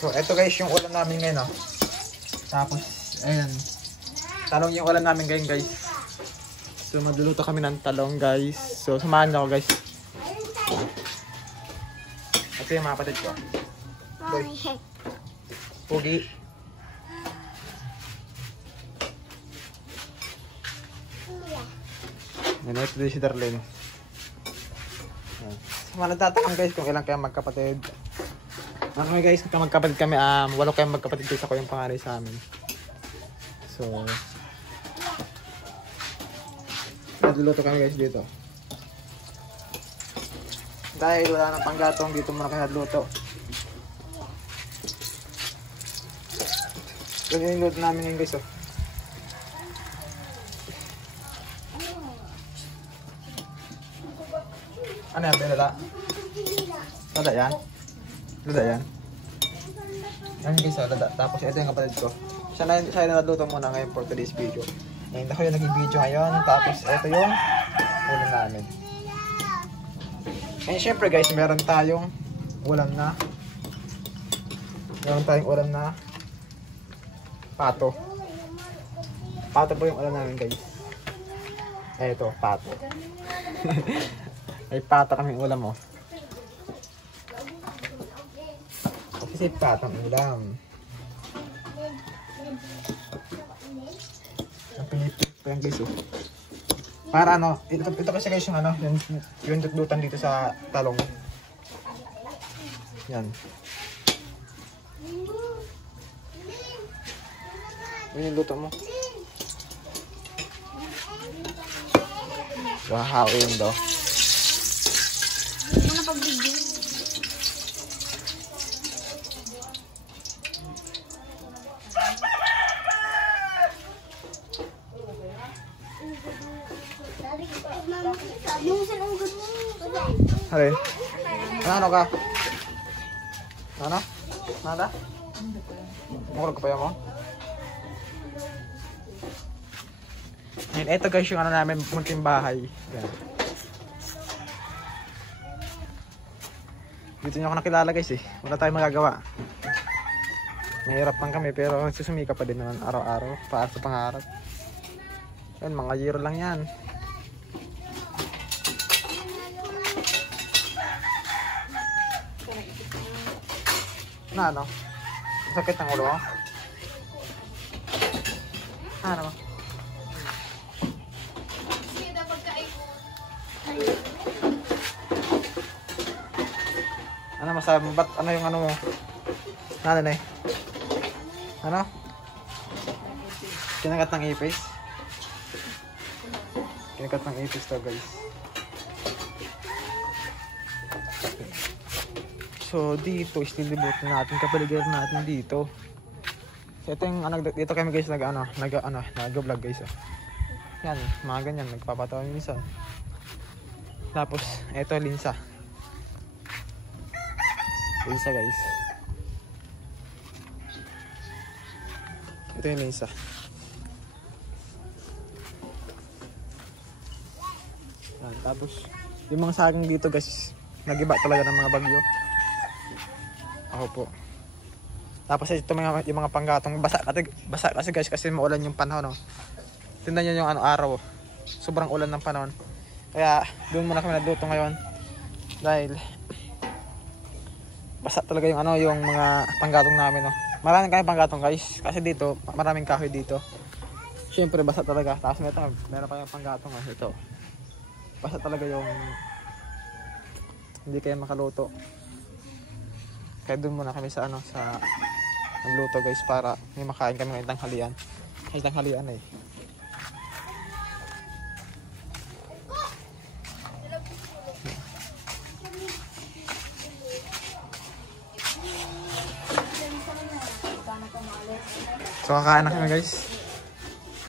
So, eto guys yung ulam namin ngayon, oh. Tapos, ayan. Talong yung ulam namin ngayon, guys. So, magluluto kami ng talong, guys. So, samahan niyo ako, guys. Ito yung mga kapatid ko. Boy. Pugi. Yan, ito din si Darlene. So, nagtatakam guys kung ilang kayo magkapatid. Kami guys, magkapatid kami, 8 kayong magkapatid guys, ako yung panganay sa amin. So, nagluluto kami guys dito. Dahil wala nang panggatong, dito muna kayo nagluto. Ganyan yung luto namin ngayon guys, oh. Ano yan, Lala? Lada yan? Lada yan? Yan guys, lada. Tapos ito yung kapatid ko. Siya na nagluto muna ngayon for today's video. Ngayon ako yung naging video ngayon. Tapos ito yung ulam namin. And syempre guys, meron tayong ulam na pato. Pato po yung ulam namin guys. Eto, pato. May pato kaming ulam, oh. Kasi patong ulam. Ang pinipit pa yan guys, oh. Para ano, ito kasi guys yung ano, yung tutlutan dito sa talong. Yan. Yan yung luto mo. Wow, yun daw. Hindi mo na pag-video. Hali. Ano ka? Ano? Nada? Murag ka pa yan mo? And ito guys yung ano namin, munting bahay. Yan. Dito nyo ako nakilala guys eh. Wala tayong magagawa. Mahirap lang kami pero susumika pa din naman araw-araw para sa pangarap. Yan, mga year lang yan. Ano? Sakit ang ulo mo? Ano mo? Ano masabi mo? Ba't ano yung ano mo? Ano na eh? Ano? Kinagat ng ipis? Kinagat ng ipis to guys. So dito, istilibot natin, kapaligiran natin dito. So ito yung, dito kami guys nag-vlog guys. Oh. Yan, mga ganyan, nagpapatawa minsan. Tapos, ito linsa. Linsa guys. Ito yung linsa. Yan, tapos, yung mga saging dito guys, nagiba talaga ng mga bagyo. Ako po. Tapos ito yung mga panggatong basa kasi guys kasi maulan yung panahon, no. Tingnan niyo yung araw. Sobrang ulan ng panahon. Kaya doon muna kami nagluto ngayon. Dahil basa talaga yung yung mga panggatong namin, no. Maraming kami panggatong guys kasi dito maraming kahoy dito. Syempre basa talaga. Tapos meron pa yung panggatong ito. Basa talaga yung hindi kayo makaluto. Kaya doon muna kami sa sa nagluto guys para may makain kami ngayong tanghalian. Ngayong tanghalian eh. So kakain na kami guys.